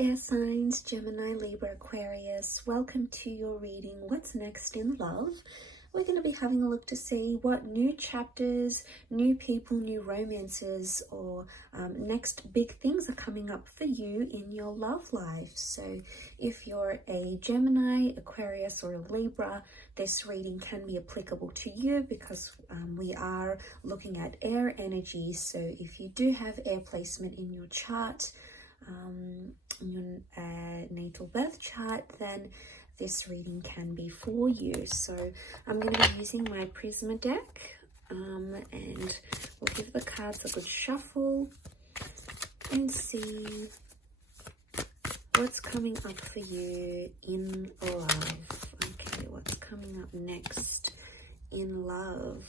air signs, Gemini, Libra, Aquarius. Welcome to your reading, What's Next in Love. We're going to be having a look to see what new chapters, new people, new romances, or next big things are coming up for you in your love life. So if you're a Gemini, Aquarius, or a Libra, this reading can be applicable to you because we are looking at air energy. So if you do have air placement in your chart, in your natal birth chart, then this reading can be for you. So I'm going to be using my Prisma deck, and we'll give the cards a good shuffle and see what's coming up for you in love. Okay, what's coming up next in love?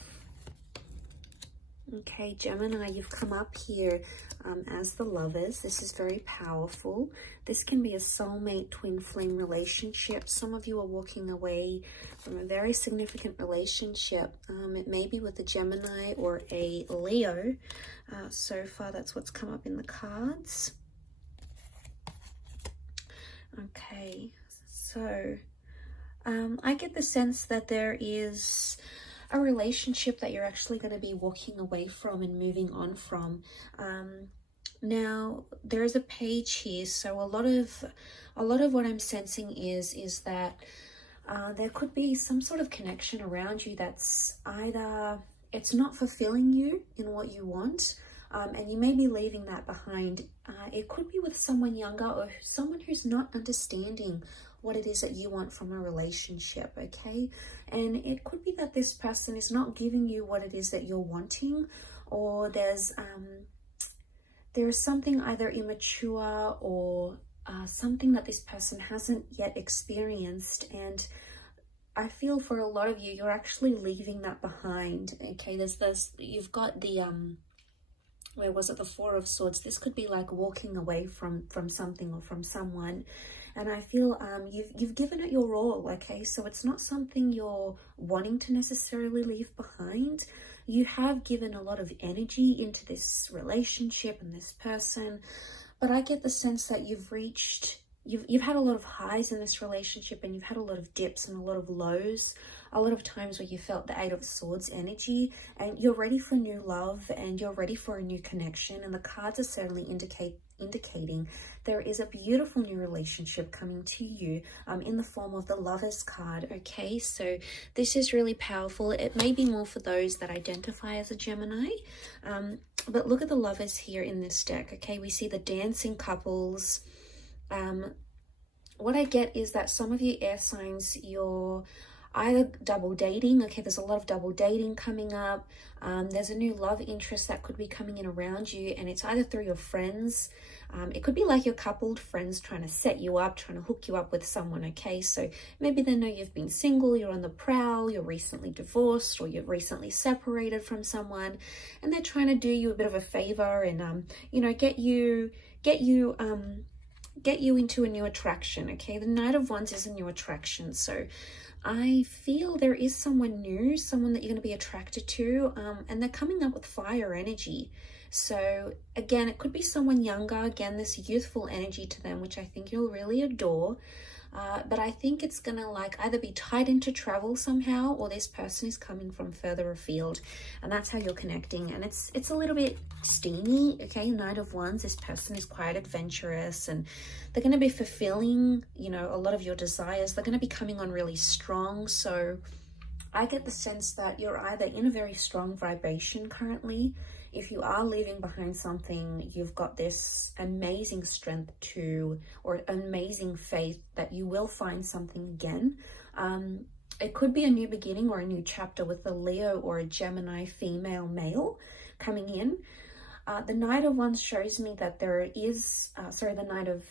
Okay, Gemini, you've come up here as the Lovers. This is very powerful. This can be a soulmate twin flame relationship. Some of you are walking away from a very significant relationship. It may be with a Gemini or a Leo. So far, that's what's come up in the cards. Okay, so I get the sense that there is a relationship that you're actually going to be walking away from and moving on from. Now there is a page here, so a lot of what I'm sensing is that there could be some sort of connection around you that's either it's not fulfilling you in what you want, and you may be leaving that behind. It could be with someone younger or someone who's not understanding what it is that you want from a relationship, okay? And it could be that this person is not giving you what it is that you're wanting, or there's something either immature or something that this person hasn't yet experienced. And I feel for a lot of you, you're actually leaving that behind, okay? You've got the where was it, the Four of Swords. This could be like walking away from something or from someone, and I feel you've given it your all, okay? So it's not something you're wanting to necessarily leave behind. You have given a lot of energy into this relationship and this person, but I get the sense that you've had a lot of highs in this relationship, and you've had a lot of dips and a lot of lows, a lot of times where you felt the Eight of Swords energy, and you're ready for new love and you're ready for a new connection. And the cards are certainly indicating there is a beautiful new relationship coming to you in the form of the Lovers card, okay? So this is really powerful. It may be more for those that identify as a Gemini, but look at the Lovers here in this deck, okay? We see the dancing couples. What I get is that some of you air signs, you're either double dating, okay? There's a lot of double dating coming up. There's a new love interest that could be coming in around you, and it's either through your friends. It could be like your coupled friends trying to set you up, trying to hook you up with someone, okay? So maybe they know you've been single, you're on the prowl, you're recently divorced, or you've recently separated from someone, and they're trying to do you a bit of a favor and get you into a new attraction, okay? The Knight of Wands is a new attraction, so I feel there is someone new, someone that you're going to be attracted to, and they're coming up with fire energy. So again, it could be someone younger, again, this youthful energy to them, which I think you'll really adore. But I think it's gonna like either be tied into travel somehow, or this person is coming from further afield, and that's how you're connecting. And it's a little bit steamy, okay? Knight of Wands, this person is quite adventurous, and they're going to be fulfilling, a lot of your desires. They're going to be coming on really strong. So I get the sense that you're either in a very strong vibration currently. If you are leaving behind something, you've got this amazing strength or amazing faith that you will find something again. It could be a new beginning or a new chapter with a Leo or a Gemini female male coming in. The Knight of Wands shows me that there is, the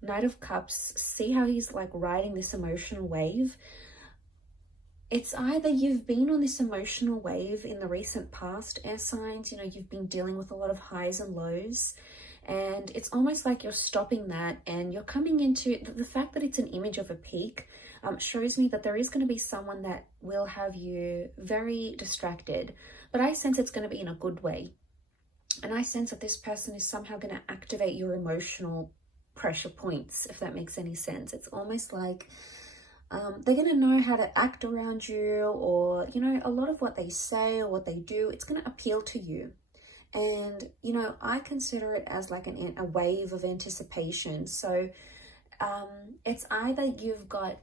Knight of Cups, see how he's like riding this emotional wave. It's either you've been on this emotional wave in the recent past, air signs, you've been dealing with a lot of highs and lows, and it's almost like you're stopping that, and you're coming into the fact that it's an image of a peak, shows me that there is going to be someone that will have you very distracted, but I sense it's going to be in a good way. And I sense that this person is somehow going to activate your emotional pressure points, if that makes any sense. It's almost like they're going to know how to act around you, or, you know, a lot of what they say or what they do, it's going to appeal to you. And, you know, I consider it as like a wave of anticipation. So it's either you've got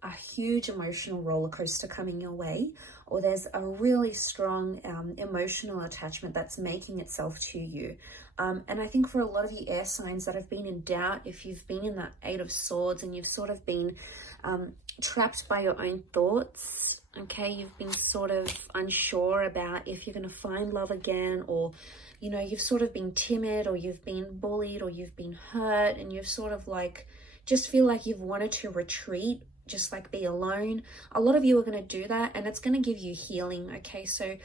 a huge emotional roller coaster coming your way, or there's a really strong emotional attachment that's making itself to you. And I think for a lot of you air signs that have been in doubt, if you've been in that Eight of Swords and you've sort of been trapped by your own thoughts, okay, you've been sort of unsure about if you're going to find love again, or, you know, you've sort of been timid, or you've been bullied, or you've been hurt, and you've sort of like just feel like you've wanted to retreat, just like be alone. A lot of you are going to do that, and it's going to give you healing. Okay, so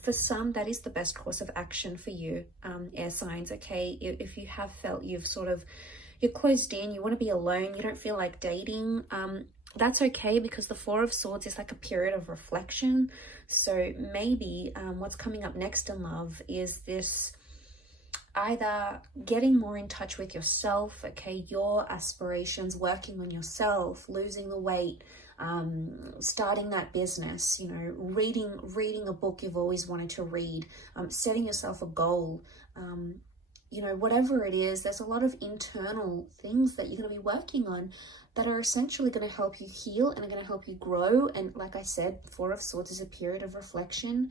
for some, that is the best course of action for you, air signs. Okay, if you have felt you're closed in, you want to be alone, you don't feel like dating, that's okay, because the Four of Swords is like a period of reflection. So maybe what's coming up next in love is this either getting more in touch with yourself, okay, your aspirations, working on yourself, losing the weight, starting that business, you know, reading a book you've always wanted to read, setting yourself a goal, you know, whatever it is. There's a lot of internal things that you're going to be working on that are essentially going to help you heal and are going to help you grow. And like I said, Four of Swords is a period of reflection.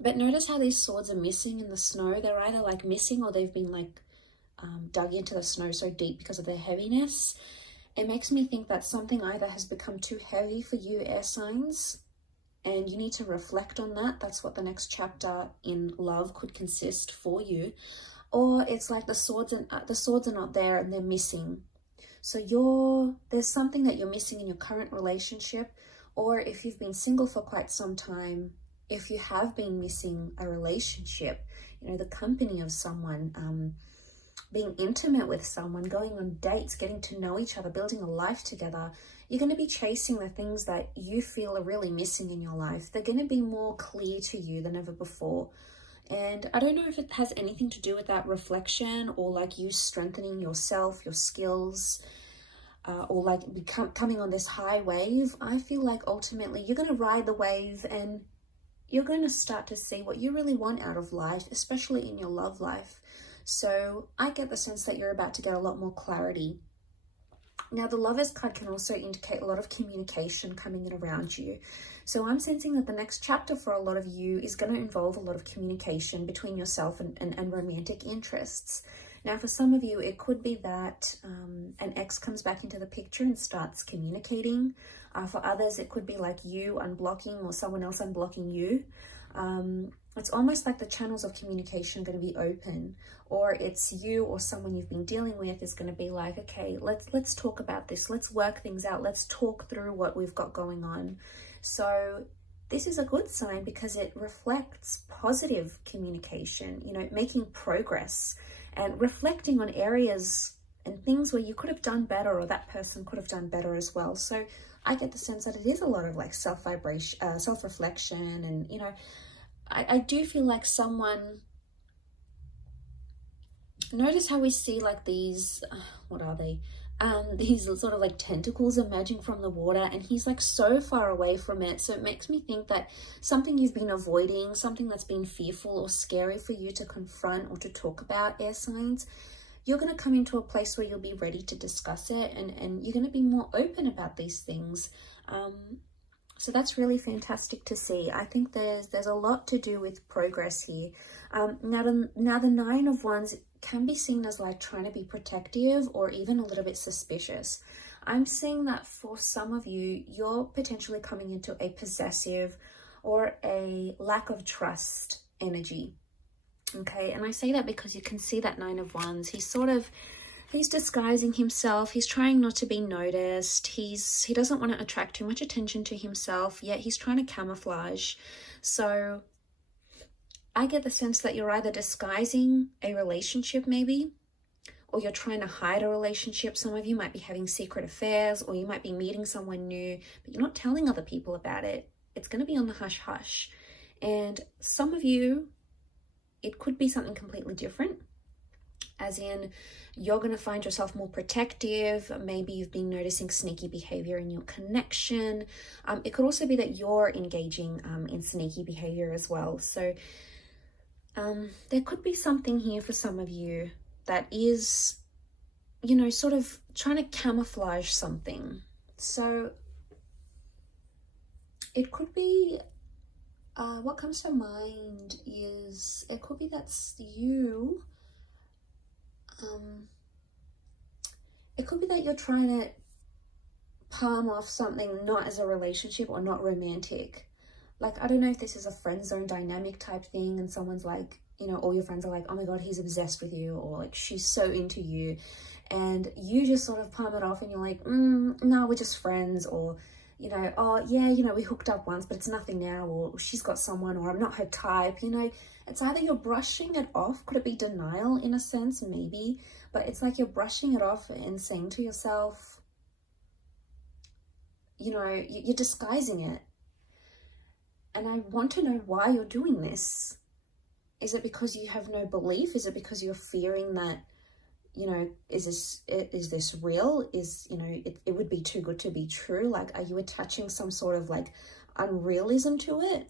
But notice how these swords are missing in the snow. They're either like missing, or they've been like dug into the snow so deep because of their heaviness. It makes me think that something either has become too heavy for you, air signs, and you need to reflect on that. That's what the next chapter in love could consist for you. Or it's like the swords are not there and they're missing. So there's something that you're missing in your current relationship, or if you've been single for quite some time, if you have been missing a relationship, you know, the company of someone, being intimate with someone, going on dates, getting to know each other, building a life together, you're going to be chasing the things that you feel are really missing in your life. They're going to be more clear to you than ever before. And I don't know if it has anything to do with that reflection, or like you strengthening yourself, your skills, or like coming on this high wave. I feel like ultimately you're going to ride the wave, and you're going to start to see what you really want out of life, especially in your love life. So I get the sense that you're about to get a lot more clarity. Now, the Lovers card can also indicate a lot of communication coming in around you. So I'm sensing that the next chapter for a lot of you is going to involve a lot of communication between yourself and romantic interests. Now, for some of you, it could be that an ex comes back into the picture and starts communicating. For others, it could be like you unblocking or someone else unblocking you. It's almost like the channels of communication are going to be open, or it's you or someone you've been dealing with is going to be like, okay, let's talk about this. Let's work things out. Let's talk through what we've got going on. So this is a good sign because it reflects positive communication, you know, making progress and reflecting on areas and things where you could have done better, or that person could have done better as well. So I get the sense that it is a lot of like self-reflection, and, you know, I do feel like someone, notice how we see like these, what are they? These sort of like tentacles emerging from the water, and he's like so far away from it. So it makes me think that something you've been avoiding, something that's been fearful or scary for you to confront or to talk about, air signs, you're going to come into a place where you'll be ready to discuss it, and you're going to be more open about these things. So that's really fantastic to see. I think there's a lot to do with progress here. Now the Nine of Wands can be seen as like trying to be protective or even a little bit suspicious. I'm seeing that for some of you, you're potentially coming into a possessive or a lack of trust energy. Okay, and I say that because you can see that Nine of Wands. He's disguising himself. He's trying not to be noticed. He doesn't want to attract too much attention to himself, yet he's trying to camouflage. So I get the sense that you're either disguising a relationship maybe, or you're trying to hide a relationship. Some of you might be having secret affairs, or you might be meeting someone new, but you're not telling other people about it. It's going to be on the hush hush. And some of you, it could be something completely different. as in you're going to find yourself more protective. Maybe you've been noticing sneaky behavior in your connection. It could also be that you're engaging in sneaky behavior as well. So there could be something here for some of you that is, you know, sort of trying to camouflage something. So it could be, what comes to mind is it could be that's you. It could be that you're trying to palm off something not as a relationship or not romantic. Like, I don't know if this is a friend zone dynamic type thing and someone's like, you know, all your friends are like, oh my God, he's obsessed with you, or like she's so into you, and you just sort of palm it off and you're like, no, we're just friends, or, you know, oh yeah, you know, we hooked up once, but it's nothing now, or she's got someone, or I'm not her type, you know. It's either you're brushing it off, could it be denial in a sense? Maybe, but it's like you're brushing it off and saying to yourself, you know, you're disguising it. And I want to know why you're doing this. Is it because you have no belief? Is it because you're fearing that, you know, is this real? Is, you know, it would be too good to be true? Like, are you attaching some sort of like unrealism to it?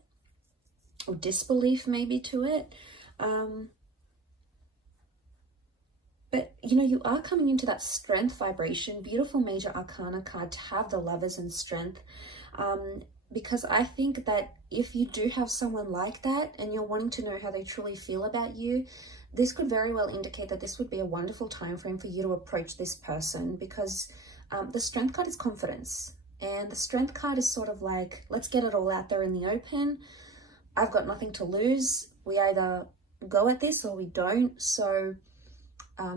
Or disbelief maybe to it? But, you know, you are coming into that strength vibration. Beautiful major arcana card to have the Lovers and strength. Because I think that if you do have someone like that and you're wanting to know how they truly feel about you, this could very well indicate that this would be a wonderful time frame for you to approach this person, because the strength card is confidence. And the strength card is sort of like, let's get it all out there in the open. I've got nothing to lose. We either go at this or we don't. So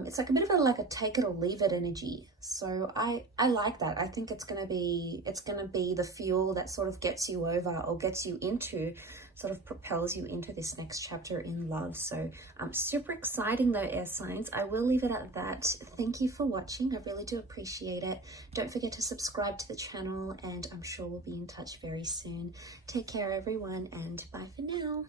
it's like a bit of a take it or leave it energy. So I like that. I think it's gonna be the fuel that sort of gets you over, or gets you into, sort of propels you into this next chapter in love. So super exciting though, air signs. I will leave it at that. Thank you for watching. I really do appreciate it. Don't forget to subscribe to the channel, and I'm sure we'll be in touch very soon. Take care everyone, and bye for now.